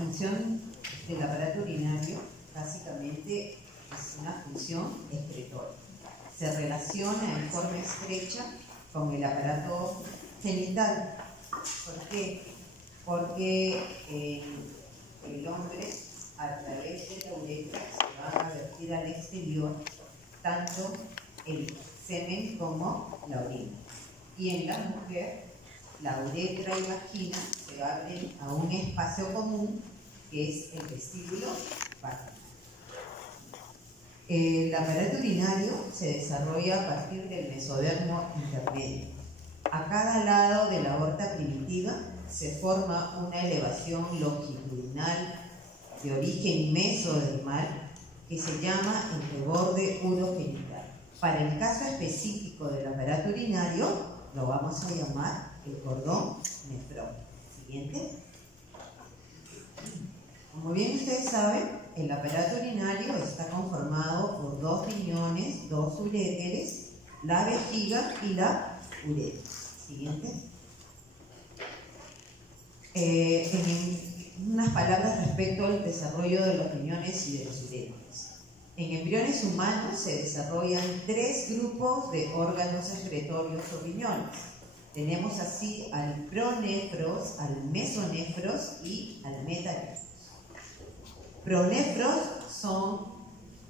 función del aparato urinario básicamente es una función excretoria. Se relaciona en forma estrecha con el aparato genital. ¿Por qué? Porque el hombre, a través de la uretra, se va a vertir al exterior tanto el semen como la orina. Y en la mujer, la uretra y vagina se abren a un espacio común que es el vestíbulo vaginal. El aparato urinario se desarrolla a partir del mesodermo intermedio. A cada lado de la aorta primitiva se forma una elevación longitudinal de origen mesodermal que se llama entreborde urogenital. Para el caso específico del aparato urinario lo vamos a llamar el cordón nefrónico. Siguiente. Como bien ustedes saben, el aparato urinario está conformado por 2 riñones, 2 uréteres, la vejiga y la uretra. Siguiente. En unas palabras respecto al desarrollo de los riñones y de los uréteres. En embriones humanos se desarrollan 3 grupos de órganos excretorios o riñones. Tenemos así al pronefros, al mesonefros y al metanefros. Pronefros son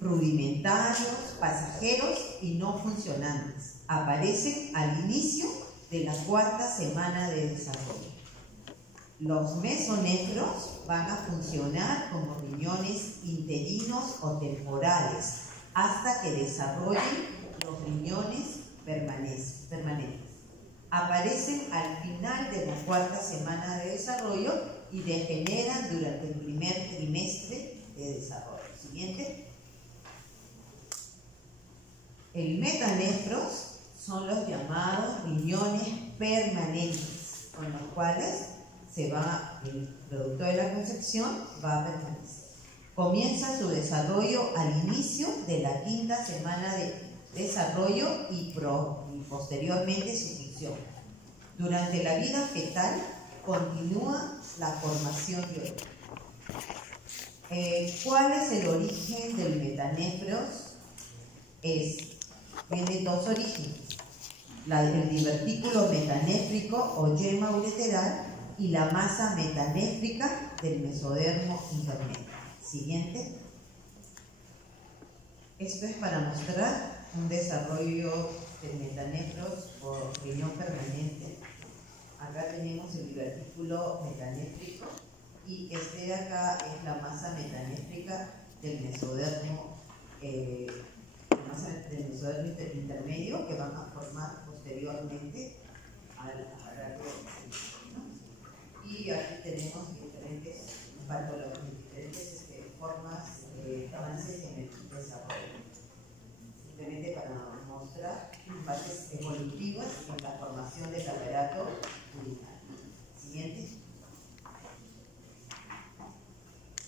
rudimentarios, pasajeros y no funcionantes. Aparecen al inicio de la 4ª semana de desarrollo. Los mesonefros van a funcionar como riñones interinos o temporales hasta que desarrollen los riñones permanentes. Aparecen al final de la 4ª semana de desarrollo y degeneran durante el primer trimestre de desarrollo. Siguiente. El metanefros son los llamados riñones permanentes, con los cuales el producto de la concepción va a permanecer. Comienza su desarrollo al inicio de la 5ª semana de desarrollo y posteriormente su función. Durante la vida fetal continúa la formación biológica. ¿Cuál es el origen del metanefros? Tiene 2 orígenes: el divertículo metanéfrico o yema ureteral y la masa metanéfrica del mesodermo intermedio. Siguiente. Esto es para mostrar un desarrollo del metanefros o riñón permanente. Acá tenemos el divertículo metanéfrico y este de acá es la masa metanéfrica del mesodermo intermedio, que van a formar posteriormente al aparato. Y aquí tenemos diferentes formas de avances en el desarrollo. Simplemente para mostrar fases evolutivas en la formación del aparato urinario. Siguiente.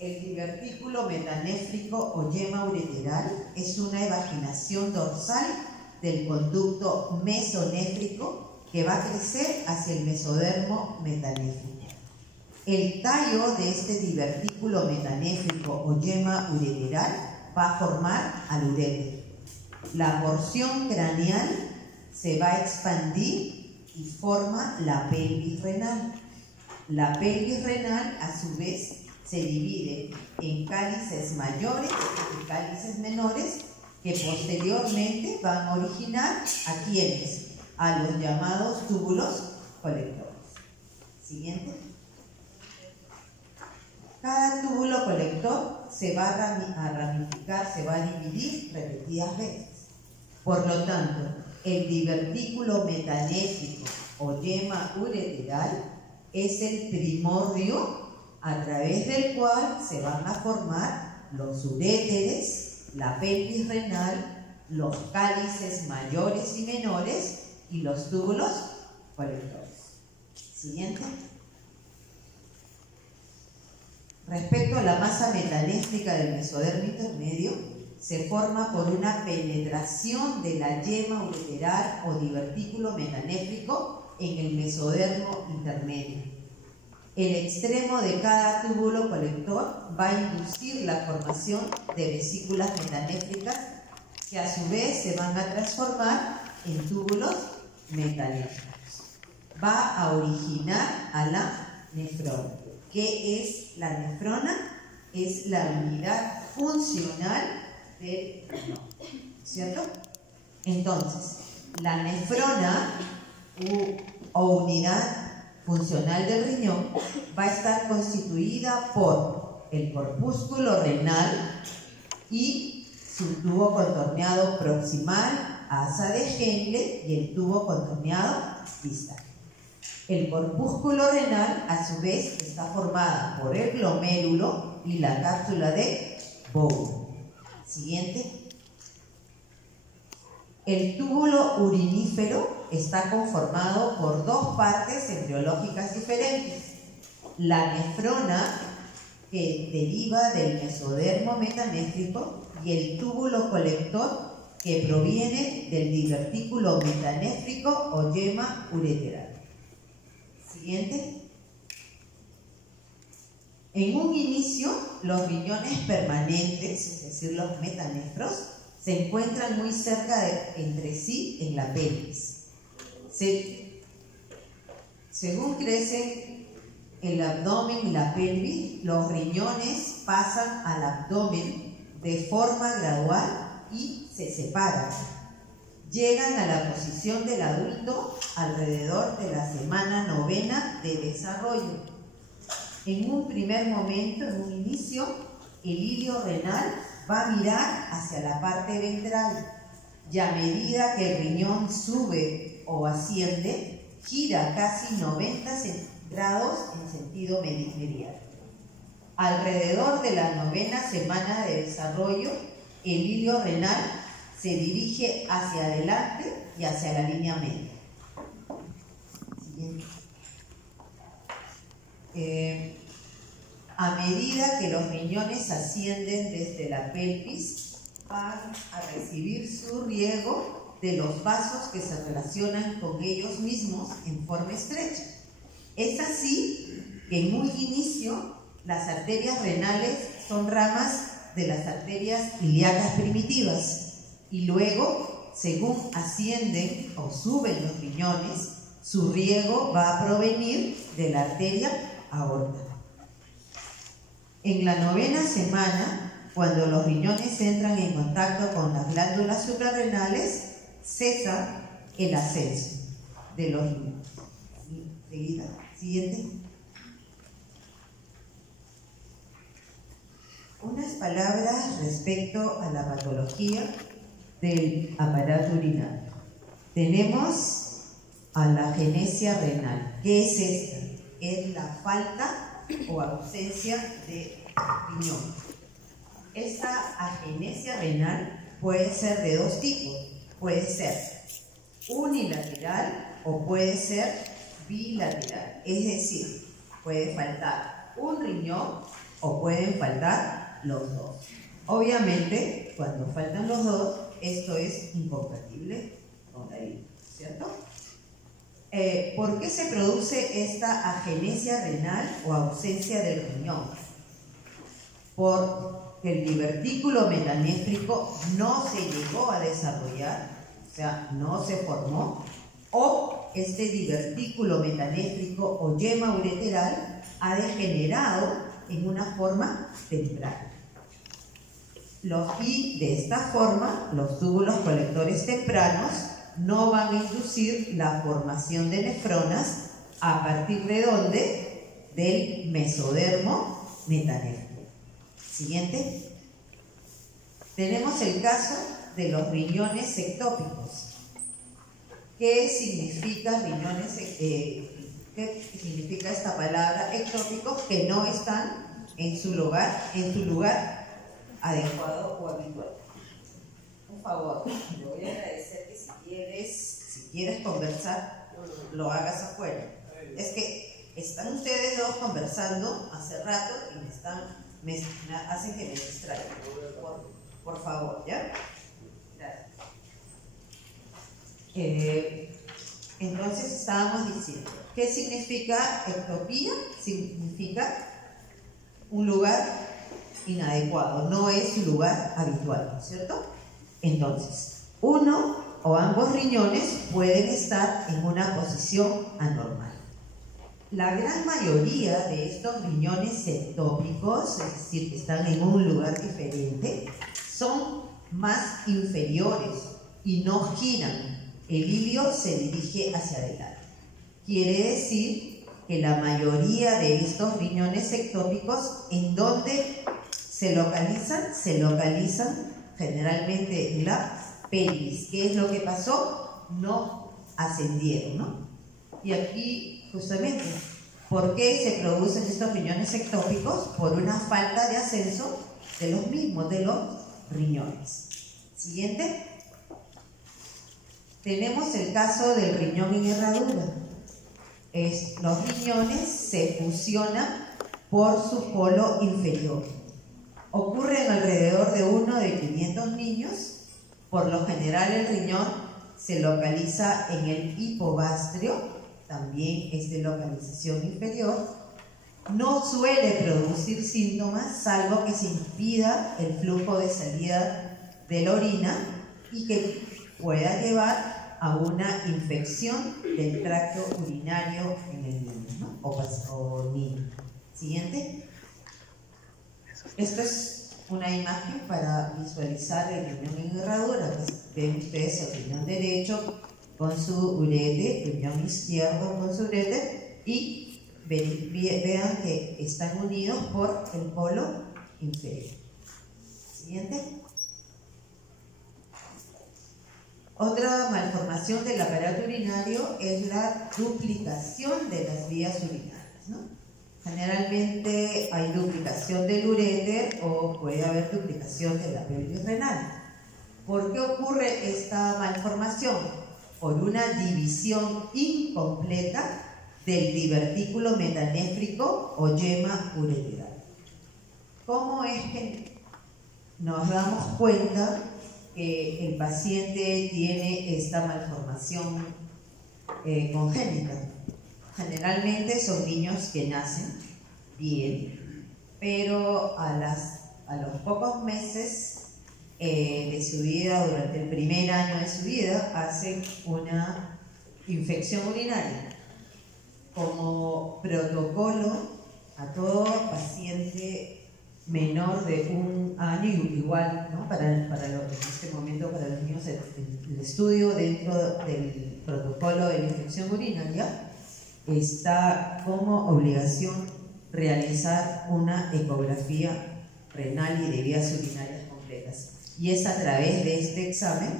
El divertículo metanéfrico o yema ureteral es una evaginación dorsal del conducto mesonéfrico que va a crecer hacia el mesodermo metanéfrico. El tallo de este divertículo metanéfrico o yema ureteral va a formar al uréter. La porción craneal se va a expandir y forma la pelvis renal. La pelvis renal, a su vez, se divide en cálices mayores y cálices menores que posteriormente van a originar a quienes, a los llamados túbulos colectores. Siguiente. Cada túbulo colector se va a ramificar, se va a dividir repetidas veces. Por lo tanto, el divertículo metanéfrico o yema ureteral es el primordio a través del cual se van a formar los uréteres, la pelvis renal, los cálices mayores y menores y los túbulos colectores. Siguiente. Respecto a la masa metanéfrica del mesodermo intermedio, se forma por una penetración de la yema ureteral o divertículo metanéfrico en el mesodermo intermedio. El extremo de cada túbulo colector va a inducir la formación de vesículas metanéfricas que a su vez se van a transformar en túbulos metanéfricos. Va a originar a la nefrona. ¿Qué es la nefrona? Es la unidad funcional del riñón, ¿cierto? Entonces, la nefrona o unidad funcional del riñón va a estar constituida por el corpúsculo renal y su tubo contorneado proximal, asa de Henle, y el tubo contorneado distal. El corpúsculo renal, a su vez, está formada por el glomérulo y la cápsula de Bowman. Siguiente. El túbulo urinífero está conformado por dos partes embriológicas diferentes. La nefrona, que deriva del mesodermo metanéfrico, y el túbulo colector, que proviene del divertículo metanéfrico o yema ureteral. Siguiente. En un inicio, los riñones permanentes, es decir, los metanefros, se encuentran muy cerca entre sí en la pelvis. Según crece el abdomen y la pelvis, los riñones pasan al abdomen de forma gradual y se separan. Llegan a la posición del adulto alrededor de la semana 9 de desarrollo. En un primer momento, en un inicio, el hilio renal va a mirar hacia la parte ventral y a medida que el riñón sube o asciende, gira casi 90 grados en sentido meridiano. Alrededor de la 9ª semana de desarrollo, el hilio renal se dirige hacia adelante y hacia la línea media. Siguiente. A medida que los riñones ascienden desde la pelvis, van a recibir su riego de los vasos que se relacionan con ellos mismos en forma estrecha. Es así que en un inicio las arterias renales son ramas de las arterias ilíacas primitivas y luego, según ascienden o suben los riñones, su riego va a provenir de la arteria aorta. En la 9ª semana, cuando los riñones entran en contacto con las glándulas suprarrenales, cesa el ascenso de los riñones. Siguiente. Unas palabras respecto a la patología del aparato urinario. Tenemos a la agenesia renal. ¿Qué es esta? Es la falta o ausencia de riñón. Esta agenesia renal puede ser de dos tipos. Puede ser unilateral o puede ser bilateral. Es decir, puede faltar un riñón o pueden faltar los dos. Obviamente, cuando faltan los dos, esto es incompatible con la vida, ¿cierto? ¿Por qué se produce esta agenesia renal o ausencia del riñón? Porque el divertículo metanéfrico no se llegó a desarrollar, o sea, no se formó, o este divertículo metanéfrico o yema ureteral ha degenerado en una forma temprana. Y de esta forma, los túbulos colectores tempranos no van a inducir la formación de nefronas. ¿A partir de dónde? Del mesodermo metanéfrico. Siguiente. Tenemos el caso de los riñones ectópicos. ¿Qué significa riñones? ¿Qué significa esta palabra ectópicos? Que no están en su lugar adecuado o habitual. Por favor, te voy a agradecer que si quieres conversar, lo hagas afuera. Es que están ustedes dos conversando hace rato y me hacen que me distraiga. Por favor, ¿ya? Gracias. Entonces estábamos diciendo, ¿qué significa ectopía? Significa un lugar inadecuado, no es su lugar habitual, ¿cierto? Entonces, uno o ambos riñones pueden estar en una posición anormal. La gran mayoría de estos riñones ectópicos, es decir, que están en un lugar diferente, son más inferiores y no giran. El ilio se dirige hacia adelante. Quiere decir que la mayoría de estos riñones ectópicos, ¿en dónde se localizan? Se localizan generalmente en la pelvis. ¿Qué es lo que pasó? No ascendieron, ¿no? Y aquí, justamente, ¿por qué se producen estos riñones ectópicos? Por una falta de ascenso de los mismos, de los riñones. Siguiente. Tenemos el caso del riñón en herradura. Los riñones se fusionan por su polo inferior. Ocurre en alrededor de 1 de 500 niños. Por lo general el riñón se localiza en el hipogastrio, también es de localización inferior. No suele producir síntomas, salvo que se impida el flujo de salida de la orina y que pueda llevar a una infección del tracto urinario en el niño, ¿no? o niño. Siguiente. Esto es una imagen para visualizar el riñón en herradura. Ven ustedes el riñón derecho con su urete, el riñón izquierdo con su urete, y vean que están unidos por el polo inferior. Siguiente. Otra malformación del aparato urinario es la duplicación de las vías urinarias, ¿no? Generalmente hay duplicación del uréter o puede haber duplicación de la pelvis renal. ¿Por qué ocurre esta malformación? Por una división incompleta del divertículo metanéfrico o yema ureteral. ¿Cómo es que nos damos cuenta que el paciente tiene esta malformación congénita? Generalmente son niños que nacen bien, pero a los pocos meses de su vida, durante el primer año de su vida, hacen una infección urinaria. Como protocolo, a todo paciente menor de 1 año, igual, ¿no? en este momento para los niños, el estudio dentro del protocolo de la infección urinaria está como obligación realizar una ecografía renal y de vías urinarias completas. Y es a través de este examen,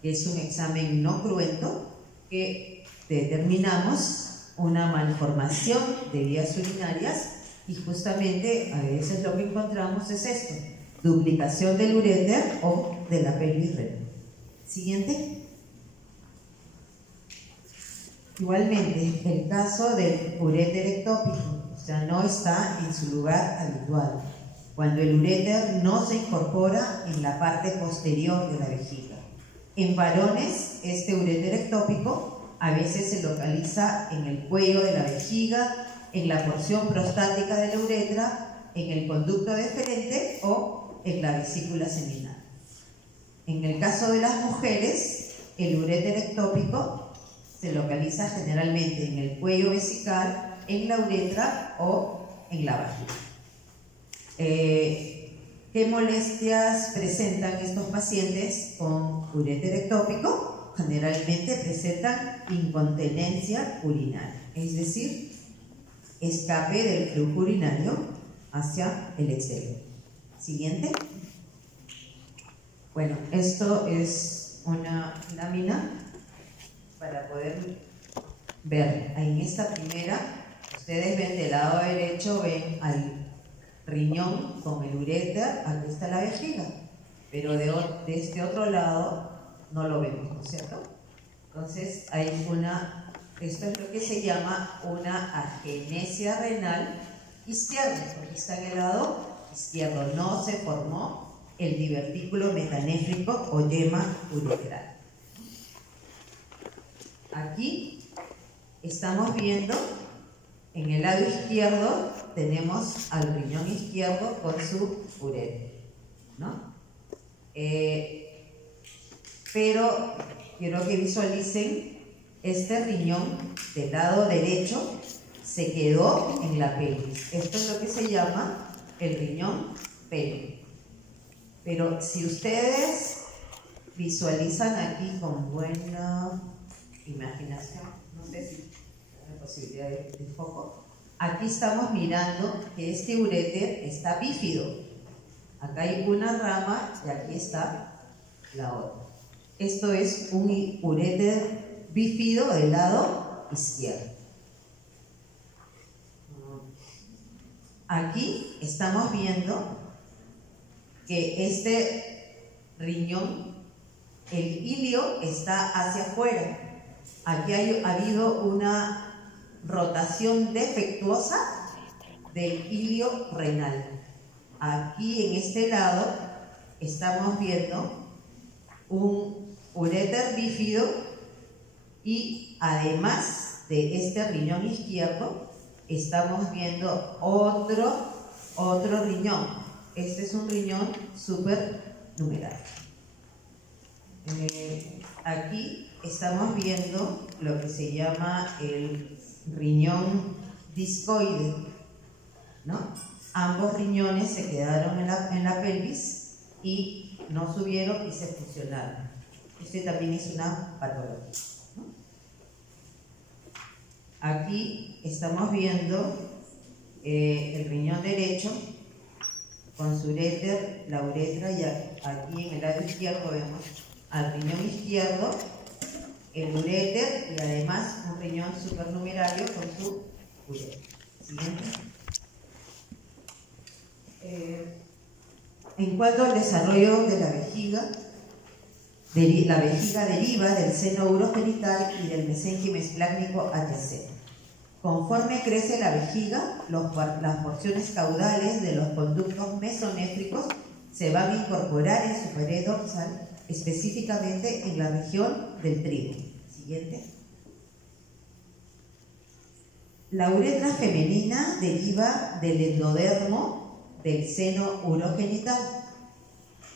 que es un examen no cruento, que determinamos una malformación de vías urinarias, y justamente a veces lo que encontramos es esto: duplicación del uréter o de la pelvis renal. Siguiente. Igualmente, el caso del uréter ectópico, o sea, no está en su lugar habitual, cuando el uréter no se incorpora en la parte posterior de la vejiga. En varones, este uréter ectópico a veces se localiza en el cuello de la vejiga, en la porción prostática de la uretra, en el conducto deferente o en la vesícula seminal. En el caso de las mujeres, el uréter ectópico se localiza generalmente en el cuello vesical, en la uretra o en la vagina. ¿Qué molestias presentan estos pacientes con uréter ectópico? Generalmente presentan incontinencia urinaria, es decir, escape del flujo urinario hacia el exterior. Siguiente. Bueno, esto es una lámina para poder ver. En esta primera, ustedes ven del lado derecho, ven al riñón con el uréter, aquí está la vejiga, pero de este otro lado no lo vemos, ¿no es cierto? Entonces hay esto es lo que se llama una agenesia renal izquierda, porque está en el lado izquierdo, no se formó el divertículo metanéfrico o yema ureteral. Aquí estamos viendo en el lado izquierdo, tenemos al riñón izquierdo con su uretra, ¿no? Pero quiero que visualicen este riñón del lado derecho se quedó en la pelvis. Esto es lo que se llama el riñón pélvico. Pero si ustedes visualizan aquí con buena imaginación, no sé si hay posibilidad de foco, aquí estamos mirando que este uréter está bífido. Acá hay una rama y aquí está la otra. Esto es un uréter bífido del lado izquierdo. Aquí estamos viendo que este riñón, el ilio está hacia afuera. Aquí ha habido una rotación defectuosa del ilio renal. Aquí en este lado estamos viendo un uréter bífido y además de este riñón izquierdo estamos viendo otro riñón. Este es un riñón supernumeral. Aquí estamos viendo lo que se llama el riñón discoide, ¿no? Ambos riñones se quedaron en la pelvis y no subieron y se fusionaron. Este también es una patología, ¿no? Aquí estamos viendo el riñón derecho con su uréter, la uretra, y aquí en el lado izquierdo vemos al riñón izquierdo, el uréter y además un riñón supernumerario con su uretra. Siguiente. En cuanto al desarrollo de la vejiga deriva del seno urogenital y del mesénquima esplácnico adyacente. Conforme crece la vejiga, las porciones caudales de los conductos mesonéfricos se van a incorporar en su pared dorsal, específicamente en la región del trigo. Siguiente. La uretra femenina deriva del endodermo del seno urogenital,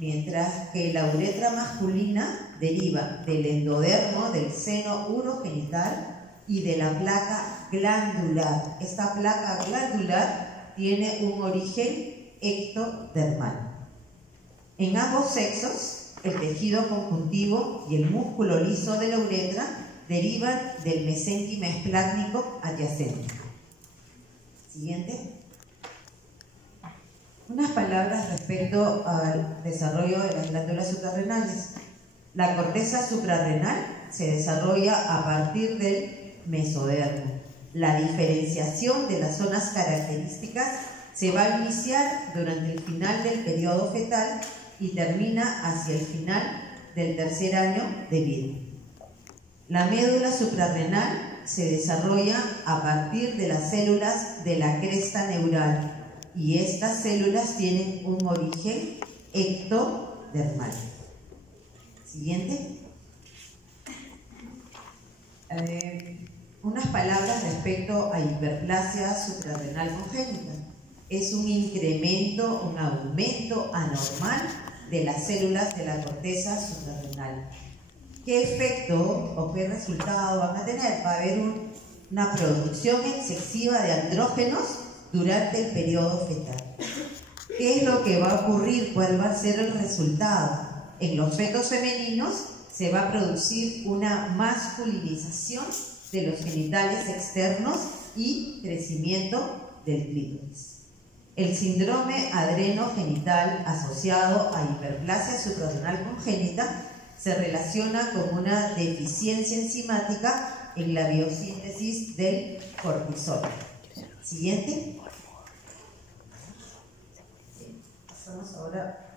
mientras que la uretra masculina deriva del endodermo del seno urogenital y de la placa glandular. Esta placa glandular tiene un origen ectodermal. En ambos sexos, el tejido conjuntivo y el músculo liso de la uretra derivan del mesénquima esplácnico adyacente. Siguiente. Unas palabras respecto al desarrollo de las glándulas suprarrenales. La corteza suprarrenal se desarrolla a partir del mesodermo. La diferenciación de las zonas características se va a iniciar durante el final del periodo fetal y termina hacia el final del tercer año de vida. La médula suprarrenal se desarrolla a partir de las células de la cresta neural y estas células tienen un origen ectodermal. Siguiente. Unas palabras respecto a hiperplasia suprarrenal congénita. Es un incremento, un aumento anormal de las células de la corteza suprarrenal. ¿Qué efecto o qué resultado van a tener? Va a haber una producción excesiva de andrógenos durante el periodo fetal. ¿Qué es lo que va a ocurrir? ¿Cuál va a ser el resultado? En los fetos femeninos se va a producir una masculinización de los genitales externos y crecimiento del clítoris. El síndrome adrenogenital asociado a hiperplasia suprarrenal congénita se relaciona con una deficiencia enzimática en la biosíntesis del cortisol. Siguiente. Pasamos ahora